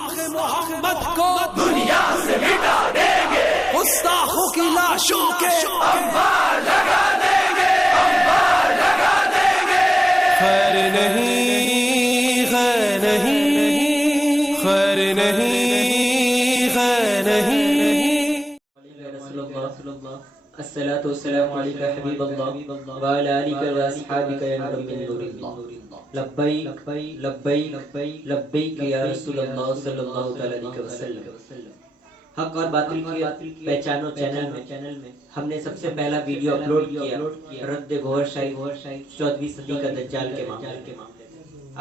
محمد کو دنیا سے مٹا دیں گے، گستاخوں کی لاشوں کے انبار لگا دیں گے، انبار لگا دیں گے۔ خیر نہیں، خیر نہیں، خیر نہیں، خیر نہیں۔ رسول اللہ الصلاة والسلام علیکہ حبیب اللہ وعلی آلک و اصحابک یا نور من نور اللہ۔ لبیک لبیک لبیک یا رسول اللہ صلی اللہ علیہ وسلم۔ حق اور باطل کی پہچانو چینل میں ہم نے سب سے پہلا ویڈیو اپلوڈ کیا رد گوھر شاہی 14ویں صدی کا دجال کے معاملے۔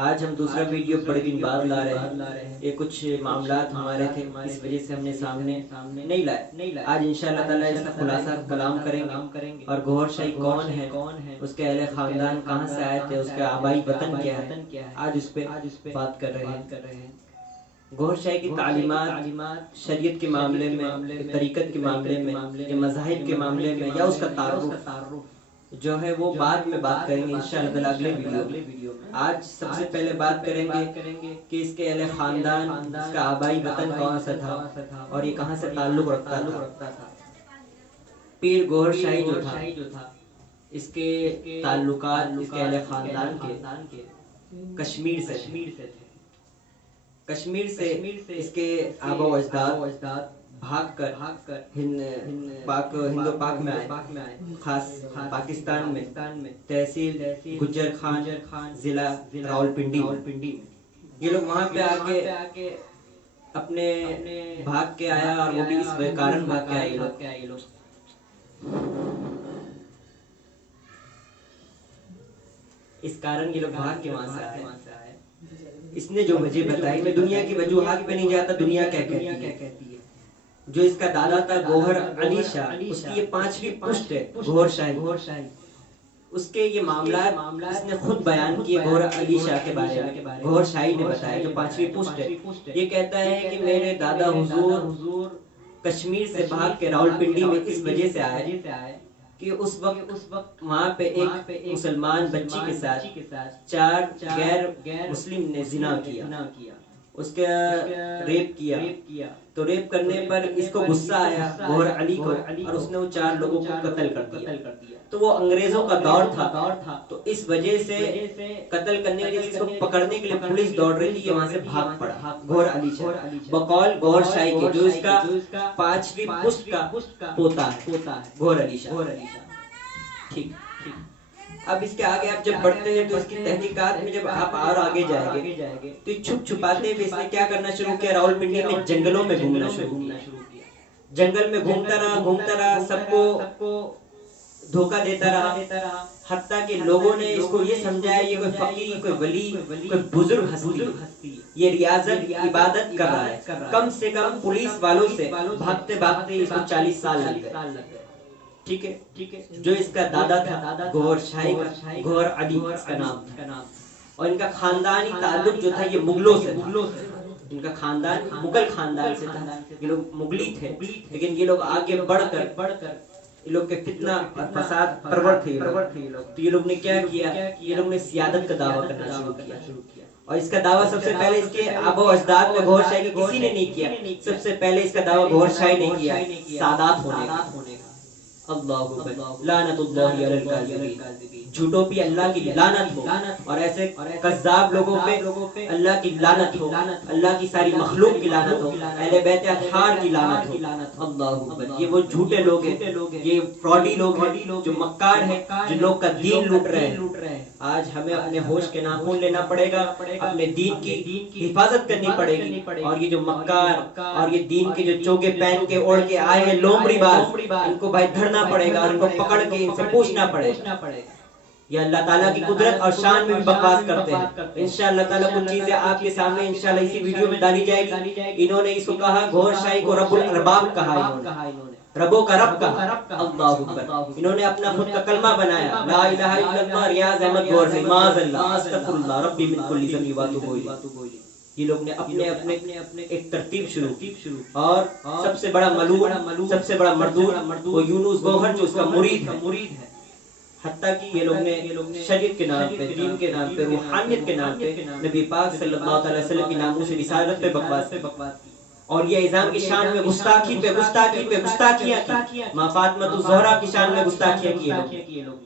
آج ہم دوسرا ویڈیو بڑے دن بعد لا رہے ہیں۔ یہ کچھ معاملات ہمارے تھے، اس وجہ سے ہم نے سامنے نہیں لائے۔ آج انشاءاللہ تعالیٰ اس کا خلاصہ کلام کریں گے اور گوھر شاہی کون ہے، اس کے اہل خاندان کہاں سے آئے تھے، اس کا آبائی وطن کیا ہے، آج اس پہ بات کر رہے ہیں۔ گوھر شاہی کی تعلیمات شریعت کے معاملے میں، طریقت کے معاملے میں، یا مذاہب کے معاملے میں، یا اس کا تعارف جو ہے وہ بعد میں بات کریں گے انشاءاللہ تعالیٰ اگلے ویڈیو میں۔ آج سب سے پہلے بات کریں گے کہ اس کے اہل خاندان، اس کا آبائی وطن کون سا تھا اور یہ کہاں سے تعلق رکھتا تھا۔ پیر گوھر شاہی جو تھا، اس کے تعلقات اس کے اہل خاندان کے کشمیر سے تھے۔ کشمیر سے اس کے آبا و اجداد بھاگ کر ہند و پاک میں آئے، خاص پاکستان میں تحصیل گجر خان ضلع راولپنڈی۔ یہ لوگ وہاں پہ آگے اپنے بھاگ کے آیا، اور وہ بھی اس کارن بھاگ کے آئے یہ لوگ۔ اس کارن یہ لوگ بھاگ کے وہاں سے آئے۔ اس نے جو وجہ بتائی، میں دنیا کی وجوہات پہ نہیں جاتا، دنیا کیا کہتی ہے۔ جو اس کا دادا تھا گوھر علی شاہ، اس کی یہ 5ویں پشت ہے گوھر شاہی۔ اس کے یہ معاملات اس نے خود بیان کیے گوھر علی شاہ کے بارے میں۔ گوھر شاہی نے بتایا جو 5ویں پشت ہے، یہ کہتا ہے کہ میرے دادا حضور کشمیر سے بھاگ کے راولپنڈی میں اس وجہ سے آئے کہ اس وقت وہاں پہ ایک مسلمان بچی کے ساتھ 4 غیر مسلم نے زنا کیا، اس کا ریپ کیا۔ تو ریپ کرنے پر اس کو غصہ آیا گوھر علی کو، اور اس نے وہ 4 لوگوں کو قتل کر دیا۔ تو وہ انگریزوں کا دور تھا، تو اس وجہ سے قتل کرنے کے لیے اس کو پکڑنے کے لیے پولیس دوڑ رہی تھی، یہ وہاں سے بھاگ پڑا گوھر علی شاہ بقول گوھر شاہی کے، جو اس کا 5ویں پشت کا پوتا ہے گوھر علی شاہ۔ ٹھیک۔ اب اس کے آگے آپ جب بڑھتے ہیں تو اس کی تحقیقات میں جب آپ اور آگے جائیں گے تو چھپ چھپاتے ہوئے اس نے کیا کرنا شروع کیا، راولپنڈی میں جنگلوں میں گھومنا شروع کیا۔ جنگل میں گھومتا رہا، سب کو دھوکہ دیتا رہا، حتیٰ کہ لوگوں نے اس کو یہ سمجھایا یہ کوئی فقیر، کوئی ولی، کوئی بزرگ ہستی، یہ ریاضت عبادت کر رہا ہے۔ کم سے کم پولیس والوں سے بھاگتے اس کو 40 سال لگ گئے۔ ٹھیک ہے۔ جو اس کا دادا تھا گوھر شاہی کا، گوھر علی اس کا نام تھا، اور ان کا خاندانی تعلق جو تھا یہ مغلوں سے تھا۔ ان کا خاندان مغل خاندان سے تھا، یہ لوگ مغلی تھے، لیکن یہ لوگ آگے بڑھ کر یہ لوگ کے فتنہ اور فساد پرور تھے یہ لوگ۔ تو یہ لوگ نے کیا کیا، یہ لوگ نے سیادت کا دعویٰ کرنا شروع کیا، اور اس کا دعویٰ سب سے پہلے اس کے آبا و اجداد میں گوھر شاہی کے کسی نے نہیں کیا۔ سب سے پہلے اس کا دعویٰ گوھر شاہی نے کیا سادات ہونے کا۔ اللہ اکبر، لعنت اللہ علی الکاذبین، جھوٹوں پہ اللہ کی لعنت ہو، اور ایسے کذاب لوگوں پہ اللہ کی لعنت ہو، اللہ کی ساری مخلوق کی لعنت ہو، اہل بیت اطہار کی لعنت ہو۔ اللہ اکبر، یہ وہ جھوٹے لوگ ہیں، یہ فراڈی لوگ ہیں، جو مکار ہیں، جو لوگ کا دین لوٹ رہے ہیں۔ آج ہمیں اپنے ہوش کے ناخن لینا پڑے گا، اپنے دین کی حفاظت کرنی پڑے گی، اور یہ جو مکار اور یہ دین کے جو چوگے پہن کے اوڑھ کے آئے ہیں لومڑی باز، ان کو بھائی دھرنا پڑے گا، ان کو پکڑ کے ان سے پوچھنا پڑے گا۔ یہ اللہ تعالیٰ کی قدرت اور شان میں بھی بکواس کرتے ہیں۔ انشاءاللہ تعالیٰ کچھ چیزیں آپ کے سامنے انشاءاللہ اسی ویڈیو میں ڈالی جائے گی۔ انہوں نے اس کو کہا، گوھر شاہی کو رب الارباب کہا، انہوں نے ربوں کا رب کہا۔ اللہ اکبر، انہوں نے اپنا خود کا کلمہ بنایا، لا الہ الا اللہ ریاض احمد گوھر شاہی، معاذ اللہ، استغفر اللہ ربی من کل ذنب واتوب الیہ۔ یہ لوگ نے اپنے ایک ترتیب شروع کی، اور سب سے بڑا ملعون، سب سے بڑا مردود وہ یونس گوہر جو اس کا مرید ہے، حتیٰ کہ یہ لوگ نے شریعت کے نام پہ، دین کے نام پہ، روحانیت کے نام پہ نبی پاک صلی اللہ علیہ وسلم کی ناموس رسالت پہ بکواس کی، اور یہ اعظام کی شان میں گستاخی پہ گستاخیاں کی، ماں فاطمہ الزہرا کی شان میں گستاخیاں کی یہ لوگ۔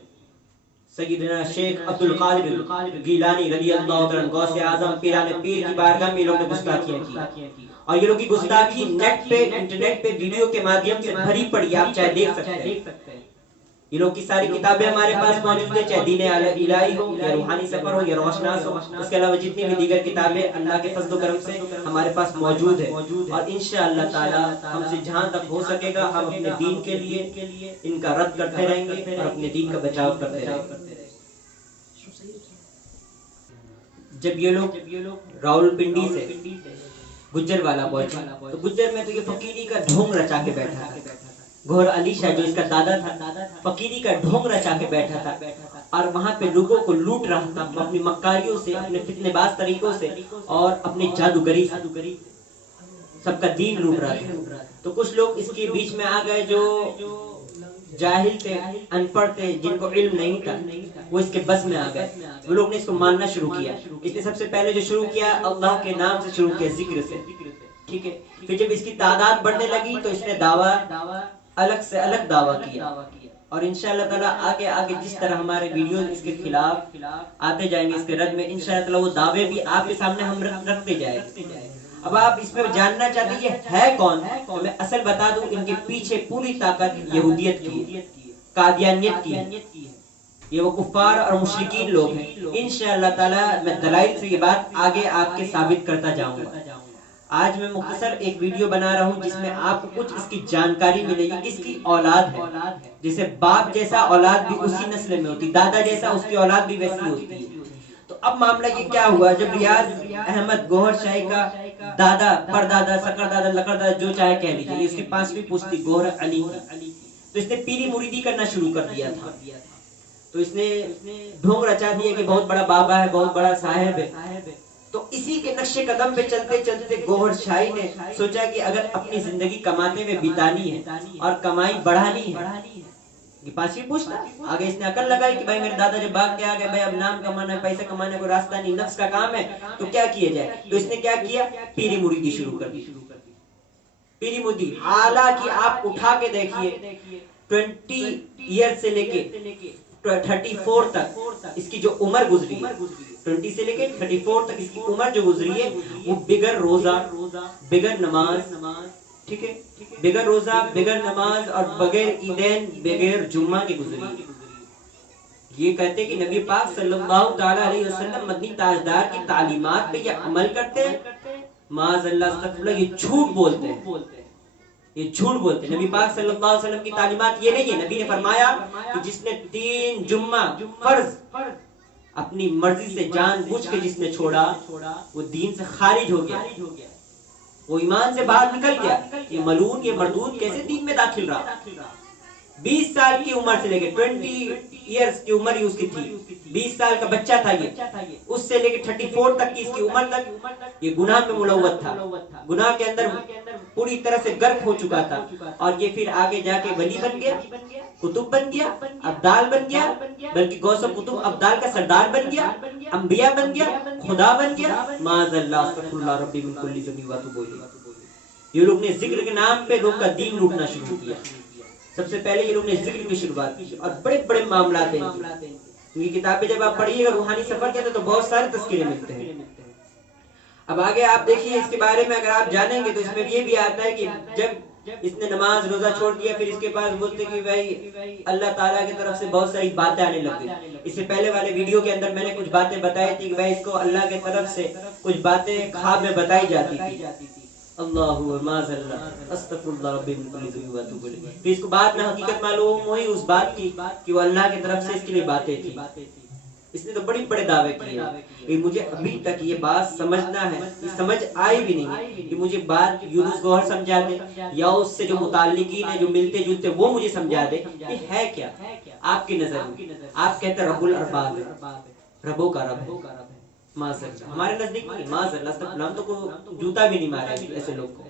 سیدنا شیخ عبد القادر گیلانی رضی اللہ عنہ، غوث اعظم پیران پیر کی بارگاہ میں یہ لوگ نے گستاخیاں کی، اور یہ لوگ کی گستاخی نیٹ پہ، انٹرنیٹ پہ ویڈیو کے مادھیم سے بھری پڑی، آپ چاہے دیکھ سکتے ہیں۔ یہ لوگ کی ساری کتابیں ہمارے پاس موجود ہیں، چاہے دین الہی ہو یا روحانی سفر ہو یا روشناس ہو، اس کے علاوہ جتنی بھی دیگر کتابیں اللہ کے فضل و کرم سے ہمارے پاس موجود ہے، اور انشاءاللہ تعالی ہم سے جہاں تک ہو سکے گا ہم اپنے دین کے لیے ان کا رد کرتے رہیں گے اور اپنے دین کا بچاؤ کرتے رہیں گے۔ جب یہ لوگ راولپنڈی سے گجر والا پہنچا تو گجر میں تو یہ فقیری کا ڈھونگ رچا کے بیٹھا تھا، گوہر علی شاہ جو اس کا دادا تھا فقیری کا ڈھونگ رچا کے بیٹھا تھا، اور وہاں پہ لوگوں کو لوٹ رہا تھا اپنی مکاریوں سے، اپنے فتنے باز طریقوں سے اور اپنی جادوگری سے، سب کا دین لوٹ رہا تھا۔ تو کچھ لوگ اس کے بیچ میں آ گئے جو جاہل تھے، ان پڑھ تھے، جن کو علم نہیں تھا، وہ اس کے بس میں آ گئے، وہ لوگ نے اس کو ماننا شروع کیا۔ اس نے سب سے پہلے جو شروع کیا اللہ کے نام سے شروع کیا، ذکر سے، ٹھیک ہے۔ پھر جب اس کی تعداد بڑھنے لگی تو اس نے دعویٰ الگ سے الگ دعویٰ کیا، اور انشاءاللہ تعالیٰ آگے جس طرح ہمارے ویڈیوز اس کے خلاف آتے جائیں گے، اس کے رد میں انشاءاللہ تعالیٰ وہ دعوے بھی آپ کے سامنے ہم رکھتے جائیں گے۔ اب آپ اس میں جاننا چاہتے ہیں یہ ہے کون، تو میں اصل بتا دوں، ان کے پیچھے پوری طاقت یہودیت کی ہے، قادیانیت کی ہے، یہ وہ کفار اور مشرکین لوگ ہیں۔ انشاءاللہ تعالیٰ میں دلائل سے یہ بات آگے آپ کے ثابت کرتا جاؤں گا۔ آج میں مختصر ایک ویڈیو بنا رہا ہوں جس میں آپ کو کچھ اس کی جانکاری ملے گی، کس کی اولاد ہے، جیسے باپ جیسا اولاد بھی اسی نسل میں ہوتی، دادا جیسا اس کی اولاد بھی ویسی ہوتی ہے۔ تو اب معاملہ یہ کیا ہوا، جب ریاض احمد گوہر شاہی کا دادا، پردادا، سکردادا، لکڑدادا جو چاہے کہہ لیجیے، اس کی 5ویں پشتی گوہر علی کی، تو اس نے پیری مریدی کرنا شروع کر دیا تھا۔ تو اس نے ڈھونگ رچا دیا کہ بہت بڑا بابا ہے، بہت بڑا صاحب ہے۔ تو اسی کے نقش قدم پہ چلتے چلتے گوہر شاہی نے سوچا کہ اگر اپنی زندگی کماتے میں بتانی ہے اور کمائی بڑھانی ہے، یہ 5ویں پوچھتا آگے اس نے عقل لگائی کہ بھائی میرے دادا جب بھاگ کے آگئے، بھائی اب نام کمانا ہے، پیسہ کمانا ہے، کوئی راستہ نہیں، نفس کا کام ہے، تو کیا کیا جائے؟ تو اس نے کیا کیا، پیری مریدی شروع کر دی۔ پیری مریدی، حالانکہ آپ اٹھا کے دیکھیے 20 ایئر سے لے کے 34 تک اس کی جو عمر گزری ہے، 20 سے لے کے 34 تک اس کی عمر جو گزری ہے، وہ بغیر روزہ، بغیر نماز، ٹھیک ہے، بغیر روزہ، بغیر نماز اور بغیر عیدین، بغیر جمعہ کی گزری ہے۔ یہ کہتے کہ نبی پاک صلی اللہ تعالی علیہ وسلم مدنی تاجدار کی تعلیمات پہ یہ عمل کرتے ہیں، معاذ اللہ استغفر اللہ، یہ جھوٹ بولتے ہیں، یہ جھوٹ بولتے ہیں۔ نبی پاک صلی اللہ علیہ وسلم کی تعلیمات یہ نہیں ہے۔ نبی نے فرمایا کہ جس نے 3 جمعہ فرض اپنی مرضی سے جان بوجھ کے جس نے چھوڑا، وہ دین سے خارج ہو گیا، وہ ایمان سے باہر نکل گیا۔ یہ ملعون، یہ مردود کیسے دین میں داخل رہا؟ 20 سال کی عمر سے لے کے 20 ایئرز کی عمر ہی اس کی تھی، 20 سال کا بچہ تھا یہ، اس سے لے کے 34 تک کی اس کی عمر تک یہ گناہ میں ملوث تھا، گناہ کے اندر پوری طرح سے غرق ہو چکا تھا، اور یہ پھر آگے جا کے ولی بن گیا، کتب بن گیا، ابدال بن گیا، بلکہ غوث کتب ابدال کا سردار بن گیا، انبیاء بن گیا، خدا بن گیا، معاذ اللہ استغفر اللہ ربی من کل ذنب واتوب الیہ۔ یہ لوگ نے ذکر کے نام پہ لوگ کا دین لوٹنا شروع کیا۔ سب سے پہلے یہ لوگ نے ذکر کی شروعات کی، اور بڑے بڑے معاملات ہیں ان کی کتابیں جب آپ پڑھیے گا، روحانی سفر کے تو بہت سارے تذکرے ملتے ہیں۔ اب آگے آپ دیکھیے اس کے بارے میں اگر آپ جانیں گے تو اس میں یہ بھی آتا ہے کہ جب اس نے نماز روزہ چھوڑ دیا، پھر اس کے بعد بولتے کہ بھائی اللہ تعالیٰ کی طرف سے بہت ساری باتیں آنے لگ گئی۔ اس سے پہلے والے ویڈیو کے اندر میں نے کچھ باتیں بتائی تھی کہ بھائی اس کو اللہ کی طرف سے کچھ باتیں خواب میں بتائی جاتی تھی، اللہ معاذ اللہ استغفر اللہ ربی من کل ذنب واتوب الیہ۔ پھر اس کو بعد میں حقیقت معلوم ہوئی اس بات کی کہ وہ اللہ کی طرف سے اس کے لیے باتیں تھی۔ اس نے تو بڑے بڑے دعوے کیے کہ مجھے ابھی تک یہ بات سمجھنا ہے، یہ سمجھ آئی بھی نہیں ہے کہ مجھے بات یونس گوہر سمجھا دے یا اس سے جو متعلقین ہیں جو ملتے جلتے وہ مجھے سمجھا دے، یہ ہے کیا آپ کی نظر میں؟ آپ کہتے ہیں رب الارباب ہے، ربوں کا رب ہے، معاذ اللہ۔ ہمارے نزدیک نہیں، معاذ اللہ استغفر اللہ، ہم تو کو جوتا بھی نہیں مارے ایسے لوگ کو۔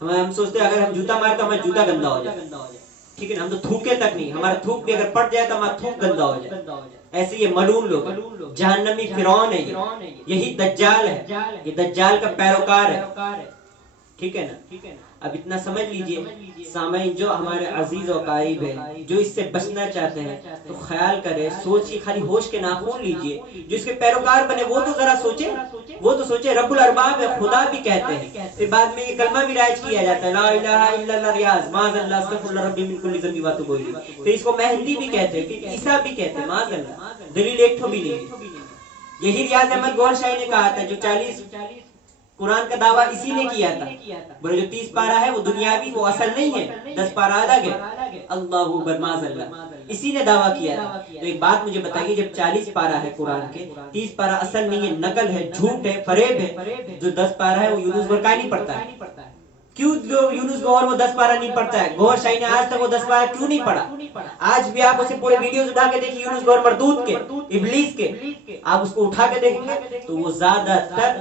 ہم سوچتے ہیں اگر ہم جوتا مارے تو ہمارا جوتا گندا ہو جائے، ٹھیک ہے نا, ہم تو تھوکے تک نہیں, ہمارا تھوک بھی اگر پڑ جائے تو ہمارا تھوک گندا ہو جائے. ایسے یہ ملعون لوگ جہنمی فرعون ہے, یہی دجال ہے, یہ دجال کا پیروکار ہے. ٹھیک ہے نا. اب اتنا سمجھ لیجئے سامعین, جو ہمارے عزیز و قریب ہیں جو اس سے بچنا چاہتے ہیں تو خیال کرے, سوچیے, خالی ہوش کے ناخن لیجئے. جو اس کے پیروکار بنے وہ تو ذرا سوچے, وہ تو سوچے رب الارباب ہے, خدا بھی کہتے ہیں. پھر بعد میں یہ کلمہ بھی رائج کیا جاتا ہے, لا الہ الا اللہ ریاض معاذ اللہ استغفر اللہ ربی من کل ذنب و اتوب الیہ. پھر اس کو مہندی بھی کہتے ہیں, عیسیٰ بھی کہتے ہیں, معاذ اللہ, دلیل ایک تو بھی نہیں. یہی ریاض احمد گوہر شاہی نے کہا تھا, جو 40 قرآن کا دعویٰ اسی نے کیا تھا. بولے جو 30 پارہ ہے وہ دنیاوی, وہ اصل نہیں ہے, 10 پارہ الگ ہے. اللہ اکبر, معاذ اللہ, اسی نے دعویٰ کیا تھا. تو ایک بات مجھے بتائیے, جب 40 پارہ ہے قرآن کے, 30 پارہ اصل نہیں ہے, نقل ہے, جھوٹ ہے, فریب ہے, جو 10 پارہ ہے وہ یونس گوہر نہیں پڑھتا ہے. کیوں یونس گوہر وہ 10 پارہ نہیں پڑھتا ہے؟ گوہر شاہی نے آج تک وہ 10 پارہ کیوں نہیں پڑھا؟ آج بھی آپ اسے پورے ویڈیوز اٹھا کے دیکھیں یونس گوہر مردود کے, ابلیس کے, آپ اس کو اٹھا کے دیکھیں گے تو وہ زیادہ تر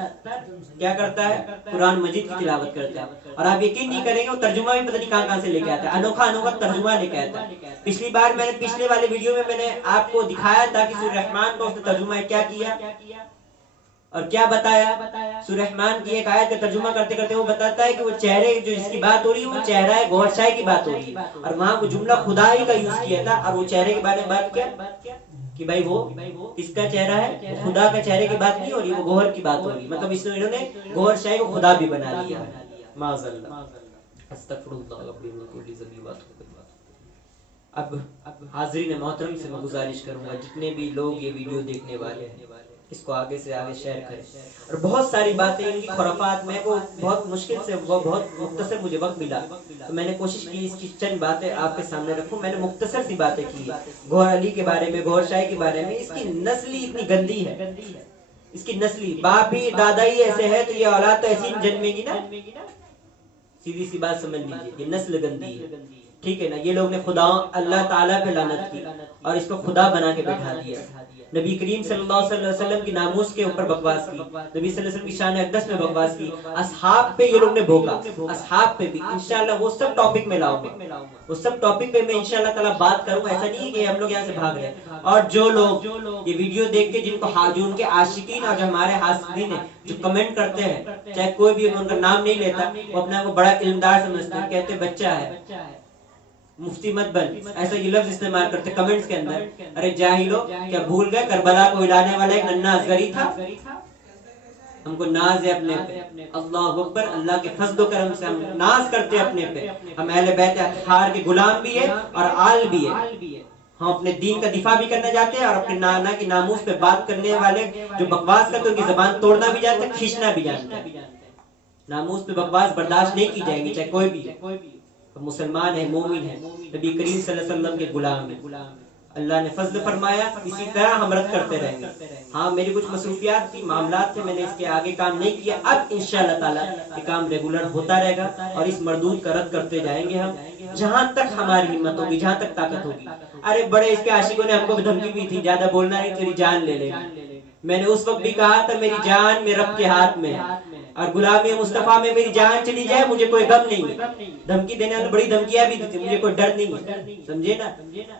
کیا کرتا ہے, قرآن مجید کی تلاوت کرتا ہے. اور آپ یقین نہیں کریں گے وہ ترجمہ بھی پتہ نہیں کہاں سے لے کے آتا ہے, انوکھا ترجمہ لے کے آتا ہے. پچھلی بار میں نے پچھلے والے ویڈیو میں میں نے آپ کو دکھایا تھا کہ سورہ رحمان کو اس نے ترجمہ کیا کیا اور کیا بتایا. سورہ رحمان کی ایک آیت کا ترجمہ کرتے کرتے وہ بتاتا ہے کہ وہ چہرے جو جس کی بات ہو رہی ہے وہ چہرہ ہے گوہر شاہی کی بات ہو رہی ہے, اور وہاں وہ جملہ خدائی کا یوز کیا تھا, اور وہ چہرے کے بارے میں بات کیا کہ بھائی وہ کس کا چہرہ ہے, وہ خدا کا چہرے کی بات نہیں ہو رہی, وہ گوہر کی بات ہو رہی. مطلب اس میں انہوں نے گوہر شاہی کو خدا بھی بنا لیا. معاذ اللہ, استغفر اللہ ربی من کل ذنب و اتوب الیہ. اب حاضرین محترم سے میں گزارش کروں گا, جتنے بھی لوگ یہ ویڈیو دیکھنے والے ہیں اس کو آگے سے آگے شیئر کریں. اور بہت ساری باتیں ان کی خرافات میں وہ بہت مشکل سے وہ بہت مختصر مجھے وقت ملا تو میں نے کوشش کی اس کی چند باتیں آپ کے سامنے رکھوں. میں نے مختصر سی باتیں کی گوہر علی کے بارے میں, گوہر شاہی کے بارے میں. اس کی نسلی اتنی گندی ہے, اس کی نسلی, باپ ہی دادا ہی ایسے ہے تو یہ اولاد تو ایسی جنمے گی نا. سیدھی سی بات سمجھ لیجیے, یہ نسل گندی ہے. ٹھیک ہے نا. یہ لوگ نے خدا اللہ تعالیٰ پہ لعنت کی اور اس کو خدا بنا کے بٹھا دیا. نبی کریم صلی اللہ علیہ وسلم کی ناموس کے اوپر بکواس کی, نبی صلی اللہ علیہ وسلم کی شان اقدس میں بکواس کی, اصحاب پہ یہ لوگ نے بھوکا, اصحاب پہ بھی انشاءاللہ وہ سب ٹاپک میں لاؤں گا, وہ سب ٹاپک پہ میں انشاءاللہ تعالیٰ بات کروں گا. ایسا نہیں ہے کہ ہم لوگ یہاں سے بھاگ رہے ہیں. اور جو لوگ یہ ویڈیو دیکھ کے جن کو جو ان کے عاشقین اور جو ہمارے حاسدین ہیں جو کمنٹ کرتے ہیں, چاہے کوئی بھی ان کا نام نہیں لیتا, وہ اپنے آپ کو بڑا علمدار سمجھتے ہیں, کہتے بچہ ہے, مفتی مت بن, ایسا یہ لفظ استعمال کرتے کمنٹس کے اندر. ارے جاہلو, کیا بھول گئے کربلا کو ہلانے والا ایک ننھا اصغری تھا. ہم کو ناز ہے اپنے پہ, اللہ اکبر, اللہ کے فضل و کرم سے ہم ناز کرتے اپنے پہ. ہم اہل بیت اطہار کے غلام بھی ہیں اور آل بھی ہیں. ہم اپنے دین کا دفاع بھی کرنا چاہتے ہیں اور اپنے نانا کی ناموس پہ بات کرنے والے جو بکواس کرتے ہیں ان کی زبان توڑنا بھی جانتے ہیں, کھینچنا بھی جانتے ہیں. ناموس پہ بکواس برداشت نہیں کی جائے گی, چاہے کوئی بھی ہے. مسلمان ہے, مومن ہے, نبی کریم صلی اللہ علیہ وسلم کے غلام ہیں. اللہ نے فضل فرمایا, اسی طرح ہم رد کرتے رہیں گے. ہاں میری کچھ مصروفیات تھی, معاملات تھے, میں نے اس کے آگے کام نہیں کیا. اب انشاءاللہ تعالیٰ یہ کام ریگولر ہوتا رہے گا اور اس مردود کا رد کرتے جائیں گے ہم, جہاں تک ہماری ہمت ہوگی, جہاں تک طاقت ہوگی. ارے بڑے اس کے عاشقوں نے ہم کو دھمکی بھی تھی, زیادہ بولنا نہیں تیری جان لے لیں گے. میں نے اس وقت بھی کہا تھا میری جان میں رب کے ہاتھ میں ہے, اور غلامی مصطفیٰ میں میری جان چلی جائے مجھے کوئی غم نہیں ہے. دھمکی دینے والے بڑی دھمکیاں بھی دی تھی, مجھے کوئی ڈر نہیں ہے. سمجھے نا,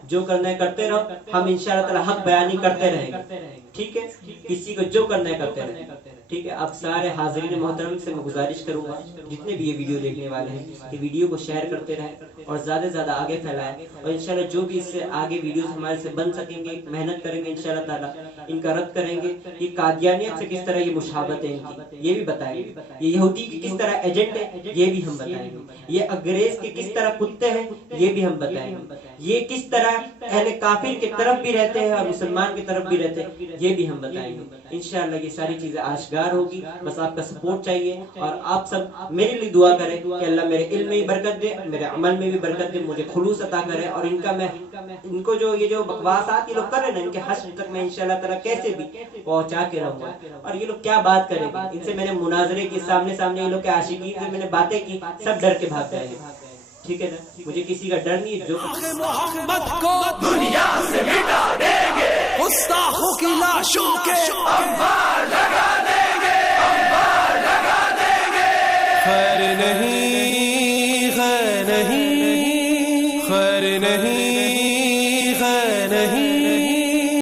جو کرنا ہے کرتے رہو, ہم انشاءاللہ تعالی حق بیانی کرتے رہیں گے. ٹھیک ہے, کسی کو جو کرنا ہے کرتے رہیں. ٹھیک ہے. آپ سارے حاضرین محترم سے میں گزارش کروں گا, جتنے بھی یہ ویڈیو دیکھنے والے ہیں, کہ ویڈیو کو شیئر کرتے رہیں اور زیادہ سے زیادہ آگے پھیلائیں. اور انشاءاللہ جو بھی اس سے آگے ویڈیوز ہمارے سے بن سکیں گے, محنت کریں گے انشاءاللہ تعالی, ان کا رد کریں گے. یہ قادیانیت سے کس طرح یہ مشابہت ہے ان کی, یہ بھی بتائیں گے. یہ یہودی کی کس طرح ایجنٹ ہے, یہ بھی ہم بتائیں گے. یہ انگریز کے کس طرح کتے ہیں, یہ بھی ہم بتائیں گے. یہ کس طرح اہل کافر کی طرف بھی رہتے ہیں اور مسلمان کی طرف بھی رہتے ہیں, یہ بھی ہم بتائیں گے. انشاءاللہ یہ ساری چیزیں آشکار ہوگی. بس آپ کا سپورٹ چاہیے, اور آپ سب میرے لیے دعا کریں کہ اللہ میرے علم میں بھی برکت دے, میرے عمل میں بھی برکت دے, مجھے خلوص عطا کرے. اور ان کا میں ان کو جو یہ جو بکواسات یہ لوگ کر رہے ہیں, ان کے حشر تک میں انشاءاللہ تعالی کیسے بھی پہنچا کے رہوں گا. اور یہ لوگ کیا بات کریں گے, ان سے میں نے مناظرے کے سامنے یہ لوگ کے عاشقین سے میں نے باتیں کی, سب ڈر کے بھاگ گئے. ٹھیک ہے نا, مجھے کسی کا ڈر نہیں. جو محمد کو دنیا سے مٹا دیں گے, گستاخوں کی لاشوں کے